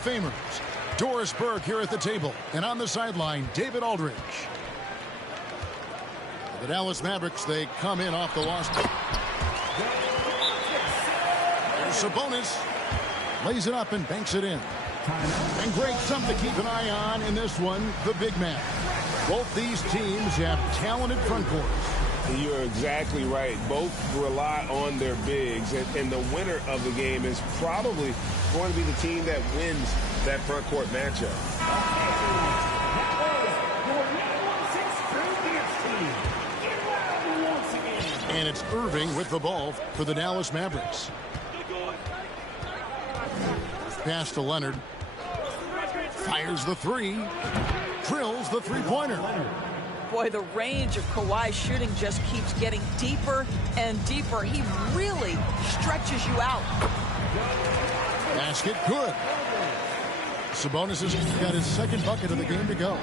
of Famers. Doris Burke here at the table. And on the sideline, David Aldridge. The Dallas Mavericks, they come in off the loss. Sabonis lays it up and banks it in. And Greg, something to keep an eye on in this one, the big man. Both these teams have talented front courts. You're exactly right. Both rely on their bigs, and the winner of the game is probably going to be the team that wins that front court matchup. And it's Irving with the ball for the Dallas Mavericks. Pass to Leonard. Fires the three. Drills the three-pointer. Boy, the range of Kawhi's shooting just keeps getting deeper and deeper. He really stretches you out. Basket good. Sabonis has got his second bucket of the game to go.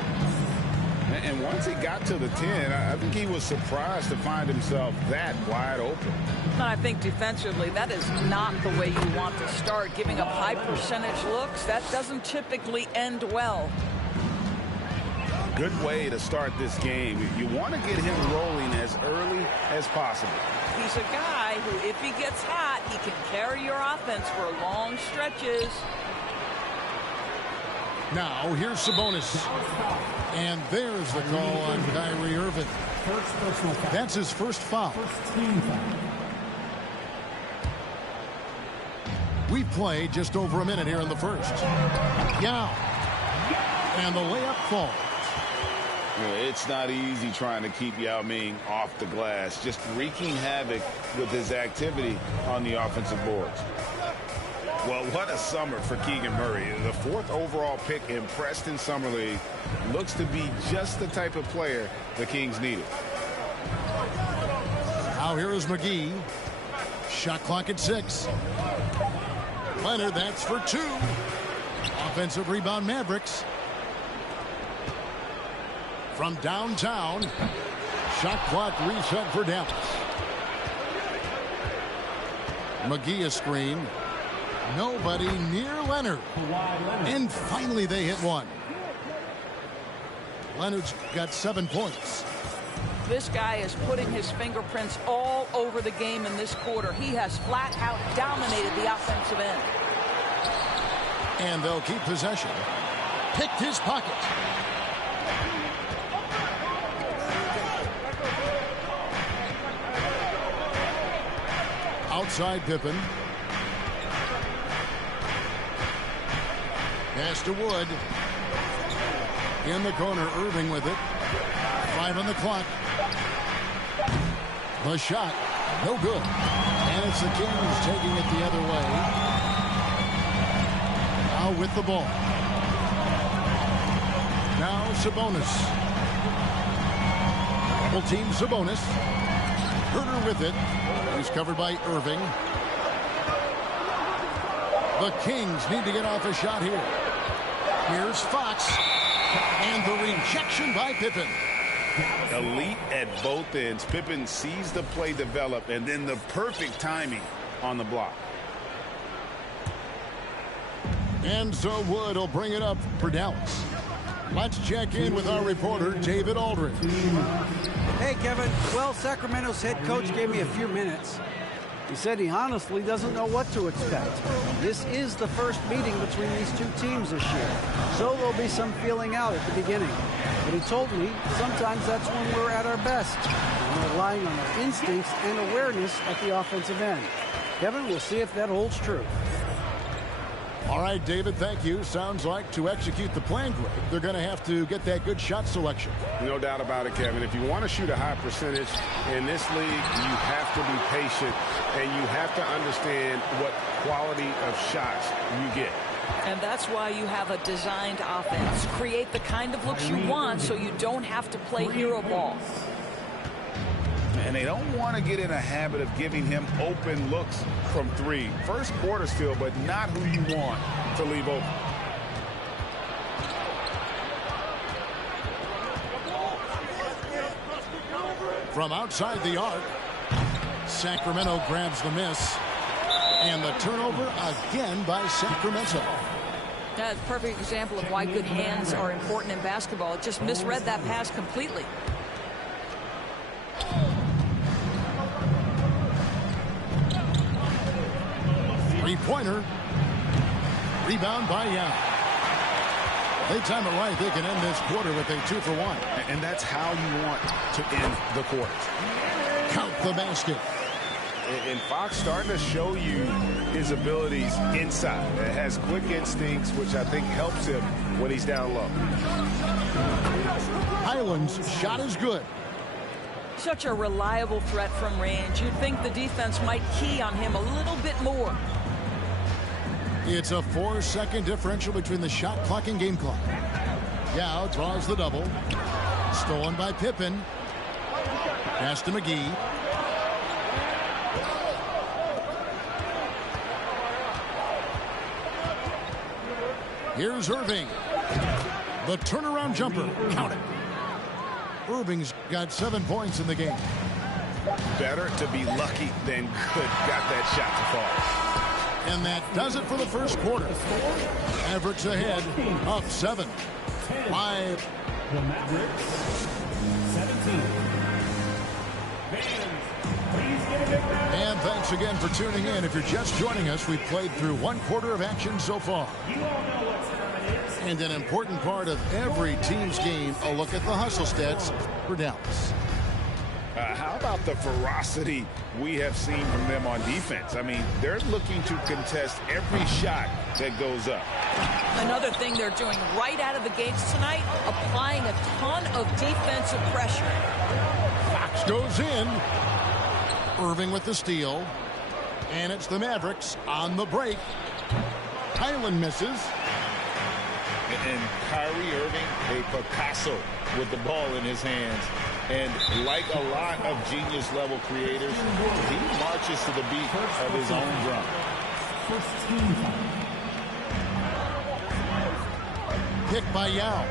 And once he got to the 10, I think he was surprised to find himself that wide open. And I think defensively, that is not the way you want to start. Giving up high percentage looks, that doesn't typically end well. Good way to start this game. You want to get him rolling as early as possible. He's a guy who, if he gets hot, he can carry your offense for long stretches. Now, here's Sabonis. And there's the call on Kyrie Irving. That's his first foul. We play just over a minute here in the first. Yeah. And the layup falls. It's not easy trying to keep Yao Ming off the glass, just wreaking havoc with his activity on the offensive boards. Well, what a summer for Keegan Murray. The 4th overall pick in Preston Summer League looks to be just the type of player the Kings needed. Now here is McGee. Shot clock at 6. Leonard, that's for 2. Offensive rebound Mavericks. From downtown, shot clock reset for Dallas. McGee a screen. Nobody near Leonard. And finally they hit one. Leonard's got 7 points. This guy is putting his fingerprints all over the game in this quarter. He has flat out dominated the offensive end. And they'll keep possession. Picked his pocket. Outside Pippen. Pass to Wood. In the corner, Irving with it. 5 on the clock. The shot, no good. And it's the Kings taking it the other way. Now with the ball. Now Sabonis. Double team Sabonis. Herter with it. He's covered by Irving. The Kings need to get off a shot here. Here's Fox. And the rejection by Pippen. Elite at both ends. Pippen sees the play develop, and then the perfect timing on the block. And so Wood will bring it up for Dallas. Let's check in with our reporter, David Aldridge. Hey, Kevin. Well, Sacramento's head coach gave me a few minutes. He said he honestly doesn't know what to expect. This is the first meeting between these two teams this year, so there'll be some feeling out at the beginning. But he told me sometimes that's when we're at our best, and we're relying on our instincts and awareness at the offensive end. Kevin, we'll see if that holds true. All right, David, thank you. Sounds like to execute the plan, Greg, they're going to have to get that good shot selection. No doubt about it, Kevin. If you want to shoot a high percentage in this league, you have to be patient, and you have to understand what quality of shots you get. And that's why you have a designed offense. Create the kind of looks you want so you don't have to play hero ball. And they don't want to get in a habit of giving him open looks from 3. First quarter still, but not who you want to leave open. From outside the arc, Sacramento grabs the miss. And the turnover again by Sacramento. That's a perfect example of why good hands are important in basketball. It just misread that pass completely. Three-pointer. Rebound by Young. They time it right. They can end this quarter with a 2 for 1. And that's how you want to end the quarter. Count the basket. And Fox starting to show you his abilities inside. It has quick instincts, which I think helps him when he's down low. Highland's shot is good. Such a reliable threat from range. You'd think the defense might key on him a little bit more. It's a 4-second differential between the shot clock and game clock. Yao draws the double. Stolen by Pippen. Pass to McGee. Here's Irving. The turnaround jumper. Count it. Irving's got 7 points in the game. Better to be lucky than good. Got that shot to fall. And that does it for the first quarter. Mavericks ahead, up 7. 5. The Mavericks, 17. And thanks again for tuning in. If you're just joining us, we've played through 1 quarter of action so far. And an important part of every team's game, a look at the hustle stats for Dallas. How about the ferocity we have seen from them on defense? I mean, they're looking to contest every shot that goes up. Another thing they're doing right out of the gates tonight, applying a ton of defensive pressure. Fox goes in. Irving with the steal. And it's the Mavericks on the break. Highland misses. And Kyrie Irving, a Picasso with the ball in his hands. And like a lot of genius-level creators, he marches to the beat of his own drum. Pick by Yao.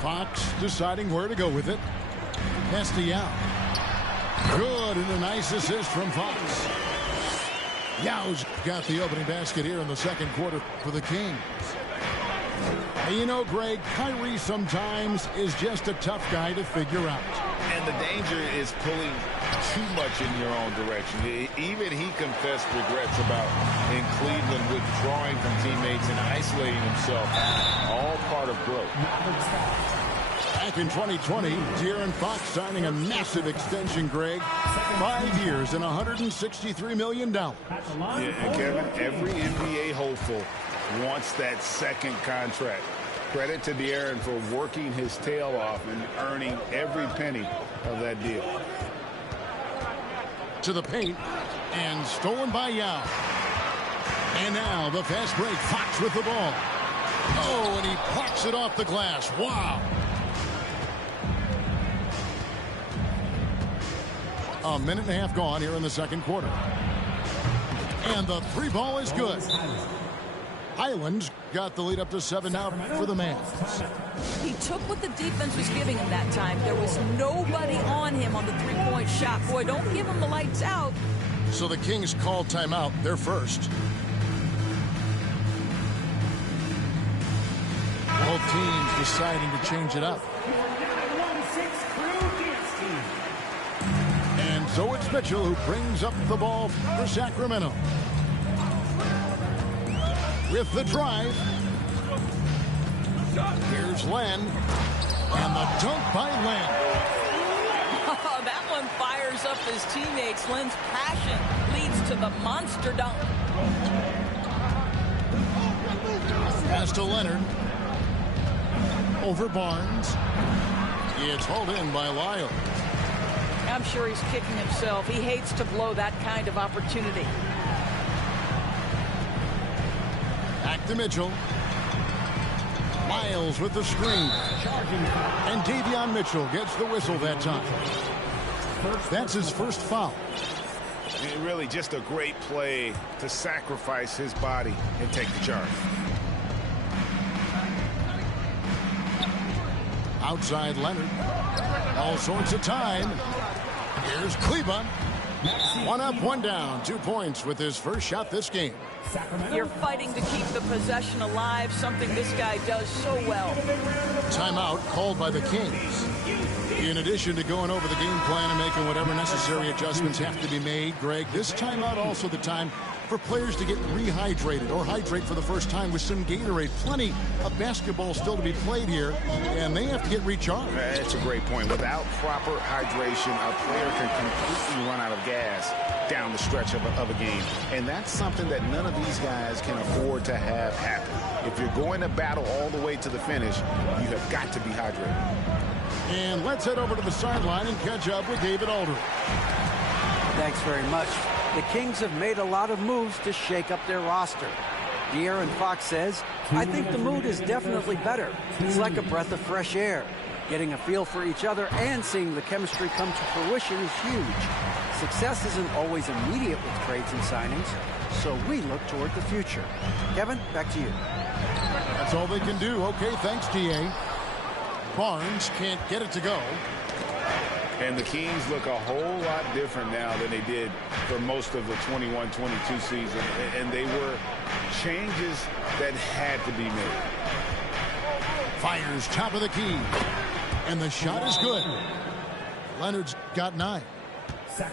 Fox deciding where to go with it. Pass to Yao. Good, and a nice assist from Fox. Yao's got the opening basket here in the second quarter for the Kings. And you know, Greg, Kyrie sometimes is just a tough guy to figure out. And the danger is pulling too much in your own direction. Even he confessed regrets about in Cleveland withdrawing from teammates and isolating himself. All part of growth. Back in 2020, De'Aaron Fox signing a massive extension, Greg. 5 years and $163 million. Yeah, and Kevin, every NBA hopeful wants that second contract. Credit to De'Aaron for working his tail off and earning every penny of that deal. To the paint, and stolen by Yao. And now the fast break. Fox with the ball. Oh, and he plucks it off the glass. Wow. A minute and a half gone here in the second quarter. And the 3 ball is good. Highlands got the lead up to 7 now for the Mavs. He took what the defense was giving him that time. There was nobody on him on the 3-point shot. Boy, don't give him the lights out. So the Kings called timeout. They're first. Both teams deciding to change it up. And so it's Mitchell who brings up the ball for Sacramento. With the drive. Here's Len. And the dunk by Len. Oh, that one fires up his teammates. Len's passion leads to the monster dunk. Pass to Leonard. Over Barnes. It's hauled in by Lyles. I'm sure he's kicking himself. He hates to blow that kind of opportunity. Back to Mitchell. Miles with the screen. And Davion Mitchell gets the whistle that time. That's his first foul. And really just a great play to sacrifice his body and take the charge. Outside Leonard. All sorts of time. Here's Kleba. One up, one down. 2 points with his first shot this game. You're fighting to keep the possession alive, something this guy does so well. Timeout called by the Kings. In addition to going over the game plan and making whatever necessary adjustments have to be made, Greg, this timeout also the time for players to get rehydrated or hydrate for the first time with some Gatorade. Plenty of basketball still to be played here, and they have to get recharged. That's a great point. Without proper hydration, a player can completely run out of gas down the stretch of a game. And that's something that none of these guys can afford to have happen. If you're going to battle all the way to the finish, you have got to be hydrated. And let's head over to the sideline and catch up with David Aldridge. Thanks very much. The Kings have made a lot of moves to shake up their roster. De'Aaron Fox says, I think the mood is definitely better. It's like a breath of fresh air. Getting a feel for each other and seeing the chemistry come to fruition is huge. Success isn't always immediate with trades and signings, so we look toward the future. Kevin, back to you. That's all they can do. Okay, thanks, T.A. Barnes can't get it to go. And the Kings look a whole lot different now than they did for most of the 21-22 season. And they were changes that had to be made. Fires top of the key. And the shot is good. Leonard's got 9.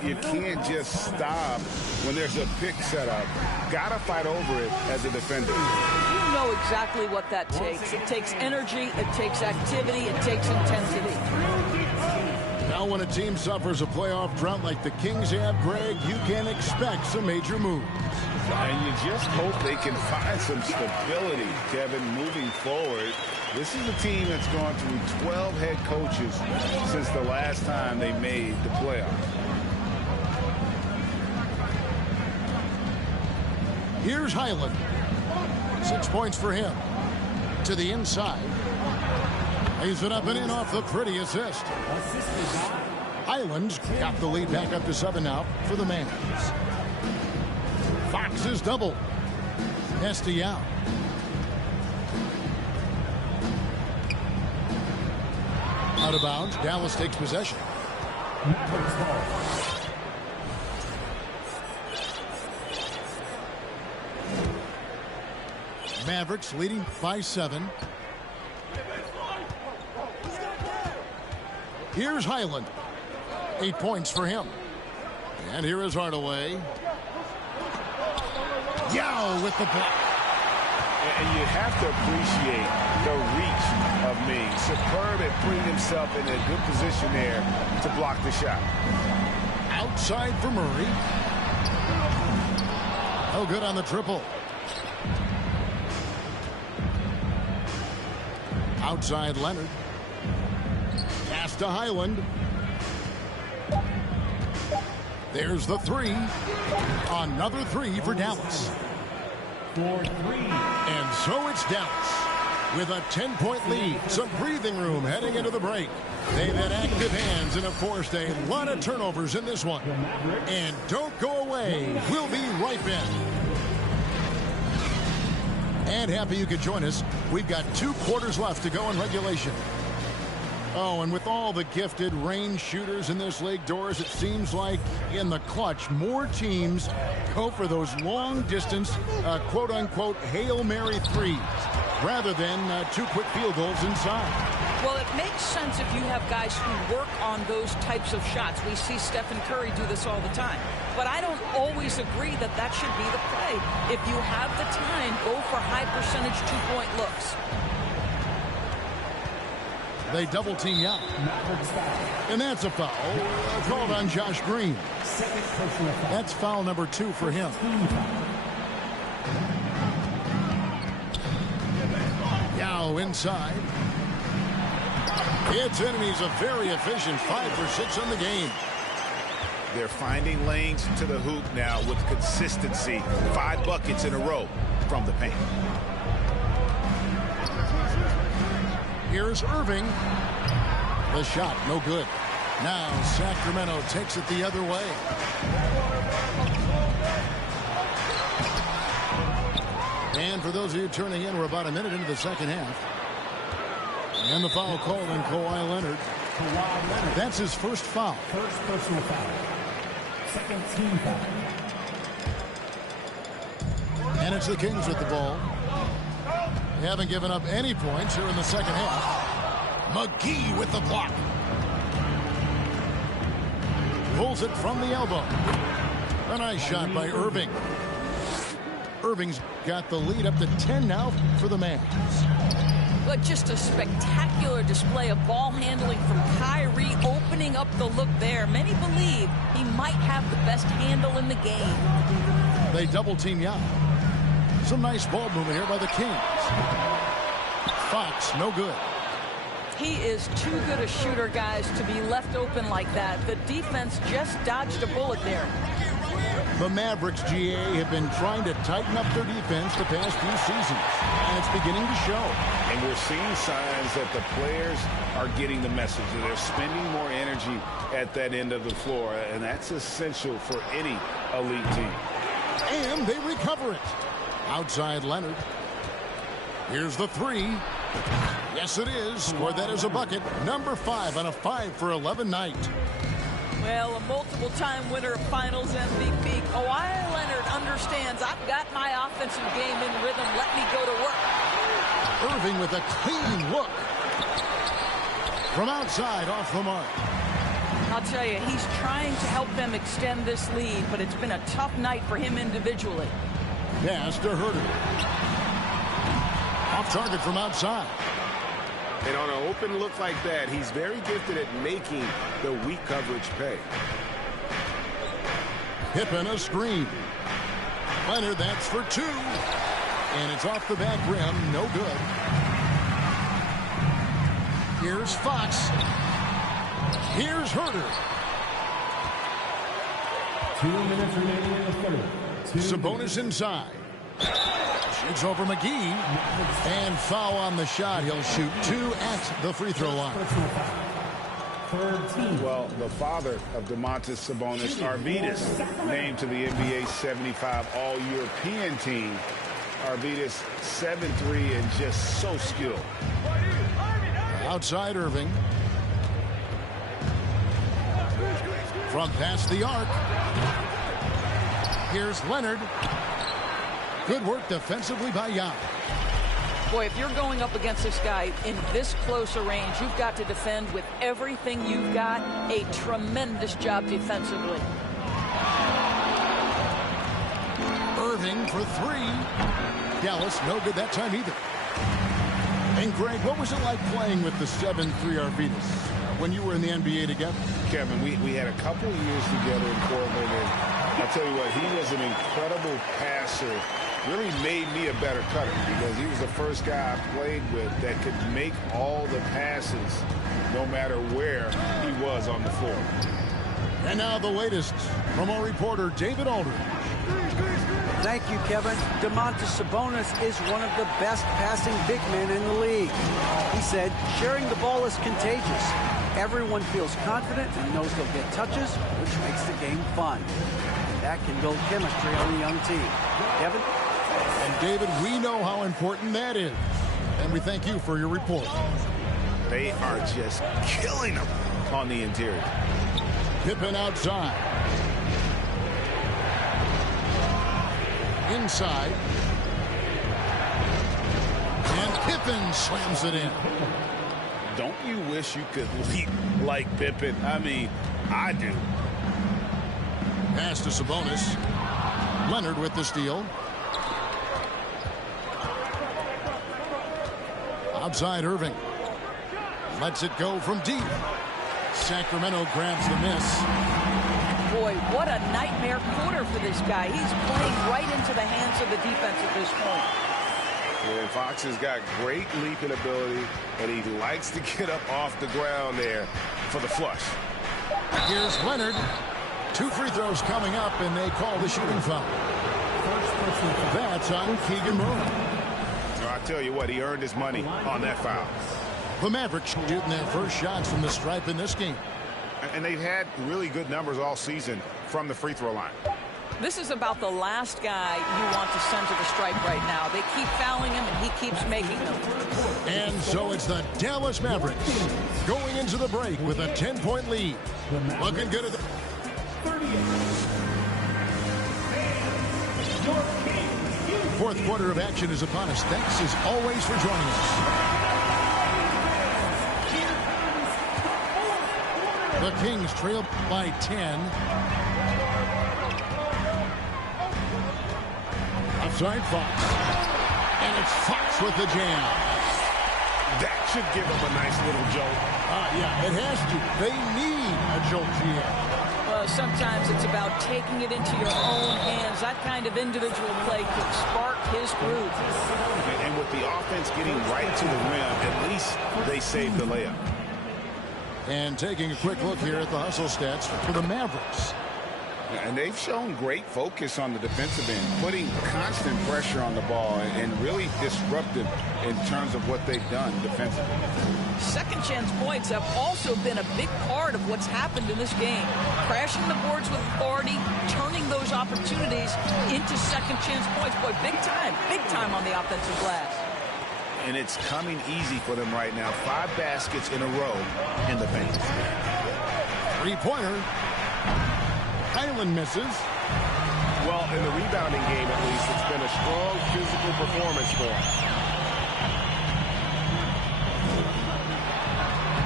You can't just stop when there's a pick set up. Gotta fight over it as a defender. You know exactly what that takes. It takes energy, it takes activity, it takes intensity. Now when a team suffers a playoff drought like the Kings have, Greg, you can expect some major moves. And you just hope they can find some stability, Kevin, moving forward. This is a team that's gone through 12 head coaches since the last time they made the playoffs. Here's Highland. 6 points for him. To the inside. Lays it up and in off the pretty assist. Highland's got the lead back up to 7 now for the Mans. Fox is double. Esty out. Out of bounds. Dallas takes possession. Mavericks leading by 7. Here's Highland. 8 points for him. And here is Hardaway. Yao with the block. And you have to appreciate the reach of Ming. Superb at putting himself in a good position there to block the shot. Outside for Murray. No good on the triple. Outside Leonard. Pass to Highland. There's the 3. Another 3 for Dallas. For 3. And so it's Dallas with a 10-point lead. Some breathing room heading into the break. They've had active hands and have forced a lot of turnovers in this one. And don't go away. We'll be right back. And happy you could join us. We've got 2 quarters left to go in regulation. Oh, and with all the gifted range shooters in this league, Doris, it seems like in the clutch, more teams go for those long-distance, quote-unquote, Hail Mary threes, rather than 2 quick field goals inside. Well, it makes sense if you have guys who work on those types of shots. We see Stephen Curry do this all the time. But I don't always agree that that should be the play. If you have the time, go for high-percentage 2-point looks. They double team Young. And that's a foul called on Josh Green. That's foul number 2 for him. Yao inside. It's in, and he's a very efficient 5 for 6 on the game. They're finding lanes to the hoop now with consistency. 5 buckets in a row from the paint. Here's Irving. The shot, no good. Now Sacramento takes it the other way. And for those of you turning in, we're about a minute into the second half. And the foul called on Kawhi Leonard. That's his first foul. First personal foul. Second team foul. And it's the Kings with the ball. They haven't given up any points here in the second half. McGee with the block. Pulls it from the elbow. A nice shot by Irving. Irving's got the lead up to 10 now for the Mavs. But just a spectacular display of ball handling from Kyrie, opening up the look there. Many believe he might have the best handle in the game. They double team Young. Some nice ball movement here by the Kings. Fox, no good. He is too good a shooter, guys, to be left open like that. The defense just dodged a bullet there. The Mavericks, GA, have been trying to tighten up their defense the past few seasons, and it's beginning to show. And we're seeing signs that the players are getting the message. They're spending more energy at that end of the floor, and that's essential for any elite team. And they recover it. Outside Leonard. Here's the three. Yes, it is. Scored that as a bucket. Number 5 on a 5 for 11 night. Well, a multiple-time winner of Finals MVP, Kawhi Leonard understands I've got my offensive game in rhythm. Let me go to work. Irving with a clean look. From outside, off the mark. I'll tell you, he's trying to help them extend this lead, but it's been a tough night for him individually. Pass to Herter. Off target from outside. And on an open look like that, he's very gifted at making the weak coverage pay. Pippen a screen. Leonard, that's for 2. And it's off the back rim. No good. Here's Fox. Here's Herter. 2 minutes remaining in the third. Sabonis inside. Shoots over McGee. And foul on the shot. He'll shoot 2 at the free throw line. Well, the father of Domantas Sabonis, Arvydas, named to the NBA 75 All-European team. Arvydas 7'3" and just so skilled. Outside Irving. From past the arc. Here's Leonard. Good work defensively by Young. Boy, if you're going up against this guy in this close a range, you've got to defend with everything you've got. A tremendous job defensively. Irving for 3. Dallas, no good that time either. And Greg, what was it like playing with the 7'3" Arvydas when you were in the NBA together? Kevin, we had a couple years together in Portland, and I'll tell you what, he was an incredible passer. Really made me a better cutter because he was the first guy I played with that could make all the passes no matter where he was on the floor. And now the latest from our reporter, David Aldridge. Thank you, Kevin. Domantas Sabonis is one of the best passing big men in the league. He said, sharing the ball is contagious. Everyone feels confident and knows they'll get touches, which makes the game fun. That can build chemistry on a young team. Kevin? And David, we know how important that is. And we thank you for your report. They are just killing them on the interior. Pippen outside. Inside. And Pippen slams it in. Don't you wish you could leap like Pippen? I mean, I do. Pass to Sabonis. Leonard with the steal. Outside Irving. Lets it go from deep. Sacramento grabs the miss. Boy, what a nightmare quarter for this guy. He's playing right into the hands of the defense at this point. Yeah, Fox has got great leaping ability, and he likes to get up off the ground there for the flush. Here's Leonard. 2 free throws coming up, and they call the shooting foul. That's on Keegan Murray. I tell you what, he earned his money on that foul. The Mavericks shooting their first shots from the stripe in this game. And they've had really good numbers all season from the free throw line. This is about the last guy you want to send to the stripe right now. They keep fouling him, and he keeps making them. And so it's the Dallas Mavericks going into the break with a 10-point lead. Looking good at the... 38. fourth quarter of action is upon us. Thanks as always for joining us. The Kings trail by 10. Outside Fox. And it's Fox with the jam. That should give them a nice little jolt. Yeah, it has to. They need a jolt here. Well, sometimes it's about taking it into your own hands. That kind of individual play could spark his groove. And with the offense getting right to the rim, at least they saved the layup. And taking a quick look here at the hustle stats for the Mavericks. And they've shown great focus on the defensive end, putting constant pressure on the ball and really disruptive in terms of what they've done defensively. Second chance points have also been a big part of what's happened in this game. Crashing the boards with authority, turning those opportunities into second chance points. Boy, big time on the offensive glass. And it's coming easy for them right now. 5 baskets in a row in the paint. Three-pointer. Highland misses. Well, in the rebounding game, at least, it's been a strong physical performance for him.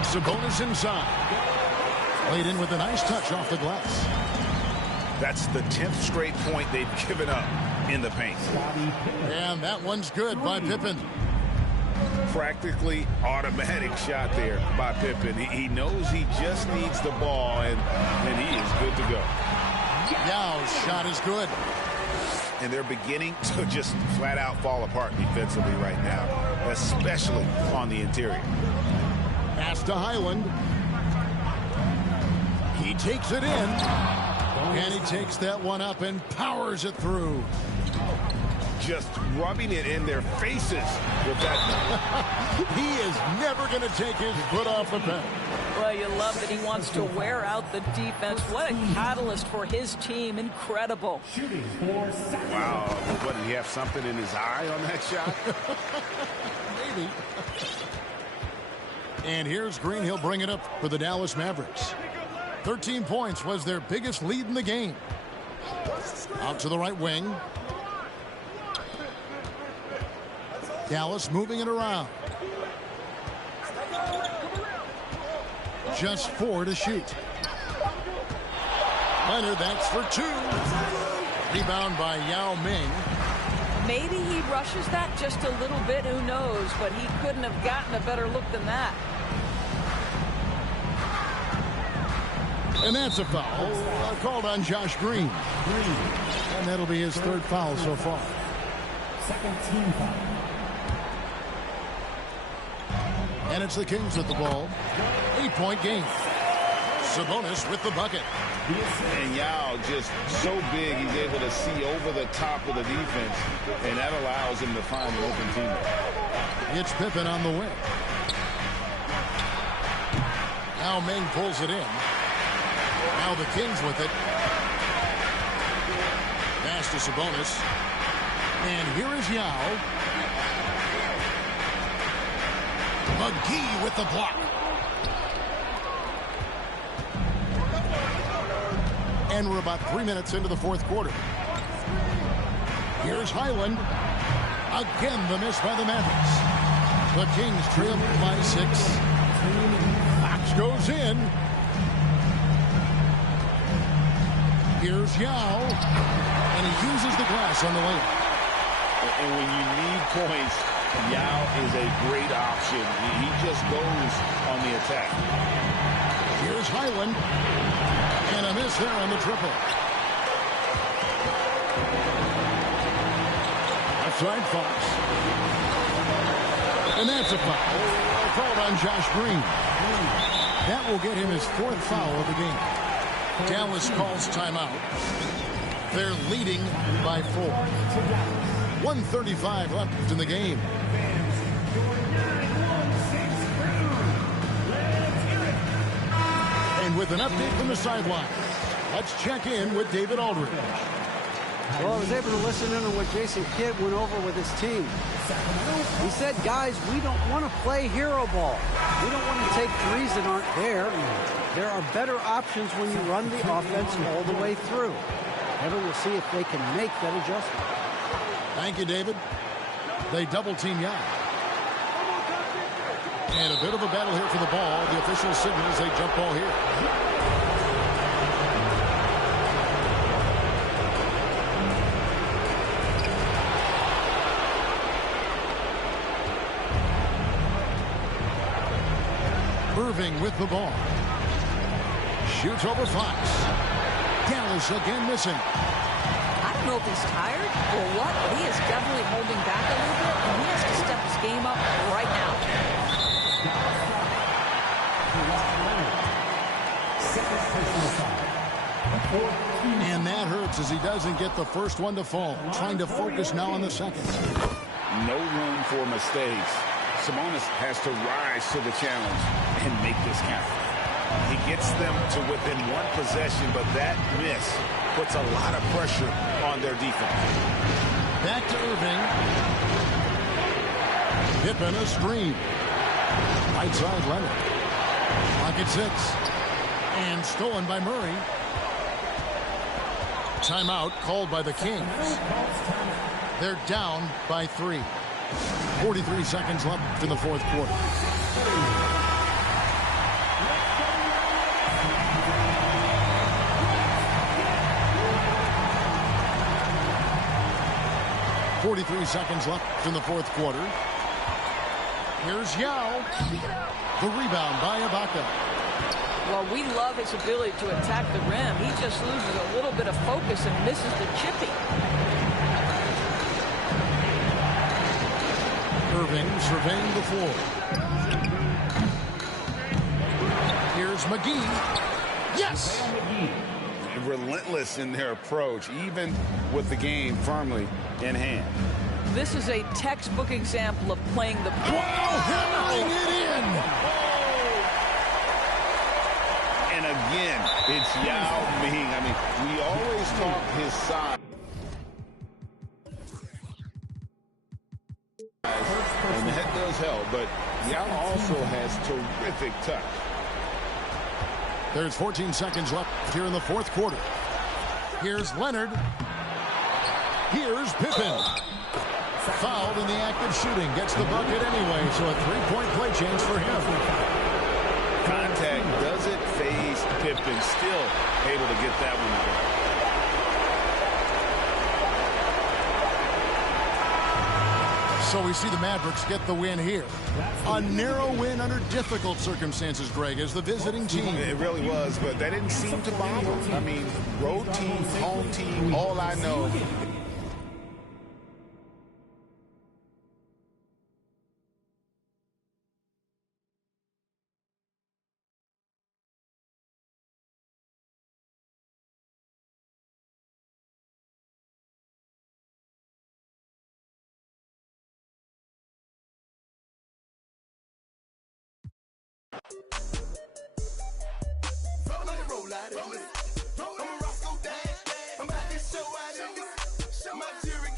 Sabonis inside. Played in with a nice touch off the glass. That's the 10th straight point they've given up in the paint. And that one's good by Pippen. Practically automatic shot there by Pippen. He knows he just needs the ball, and he is good to go. Yow's shot is good. And they're beginning to just flat out fall apart defensively right now, especially on the interior. Pass to Highland. He takes it in. And he takes that one up and powers it through. Just rubbing it in their faces with that. He is never going to take his foot off the pedal. Well, you love that he wants to wear out the defense. What a catalyst for his team. Incredible. Wow. What, did he have something in his eye on that shot? Maybe. And here's Green. He'll bring it up for the Dallas Mavericks. 13 points was their biggest lead in the game. Out to the right wing. Dallas moving it around. Just 4 to shoot. Leonard, that's for 2. Rebound by Yao Ming. Maybe he rushes that just a little bit. Who knows? But he couldn't have gotten a better look than that. And that's a foul called on Josh Green. And that'll be his 3rd foul so far. Second team foul. And it's the Kings with the ball. 8-point game. Sabonis with the bucket. And Yao just so big, he's able to see over the top of the defense, and that allows him to find an open teammate. It's Pippen on the wing. Now Ming pulls it in. Now the Kings with it. Pass to Sabonis. And here is Yao. McGee with the block. And we're about 3 minutes into the 4th quarter. Here's Highland. Again, the miss by the Mavericks. The Kings trail by 6. Fox goes in. Here's Yao. And he uses the glass on the layup. And when you need points, Yao is a great option. He just goes on the attack. Here's Highland. And a miss there on the triple. Outside Fox. And that's a foul. Called on Josh Green. That will get him his 4th foul of the game. Dallas calls timeout. They're leading by 4. 1:35 left in the game. And with an update from the sideline, let's check in with David Aldridge. Well, I was able to listen in on what Jason Kidd went over with his team. He said, guys, we don't want to play hero ball. We don't want to take threes that aren't there. There are better options when you run the offense all the way through. Ever will see if they can make that adjustment. Thank you, David. They double-team Yao. And a bit of a battle here for the ball. The official signals a jump ball here. Irving with the ball. Shoots over Fox. Dallas again missing. I don't know if he's tired or what, but he is definitely holding back a little bit, and he has to step his game up right now. And that hurts as he doesn't get the first one to fall. Trying to focus now on the second. No room for mistakes. Sabonis has to rise to the challenge and make this count. He gets them to within one possession, but that miss puts a lot of pressure on their defense. Back to Irving. Pippen a screen. Right side Leonard. Clock at 6. And stolen by Murray. Timeout called by the Kings. They're down by 3. 43 seconds left in the fourth quarter. Seconds left in the fourth quarter. Here's Yao. The rebound by Ibaka. Well, we love his ability to attack the rim. He just loses a little bit of focus and misses the chippy. Irving surveying the floor. Here's McGee. Yes! Relentless in their approach, even with the game firmly in hand. This is a textbook example of playing the... Hammering it in! And again, it's Yao Ming. I mean, we always talk his size. And that does help, but Yao also has terrific touch. There's 14 seconds left here in the fourth quarter. Here's Leonard. Here's Pippen. Fouled in the act of shooting. Gets the bucket anyway, so a three-point play change for him. Contact doesn't phase Pippen. Still able to get that one to go. So we see the Mavericks get the win here. A narrow win under difficult circumstances, Greg, as the visiting team. It really was, but that didn't seem to bother. I mean, road team, home team, all I know. I'm a Roscoe Dash. I'm about to show out. My jury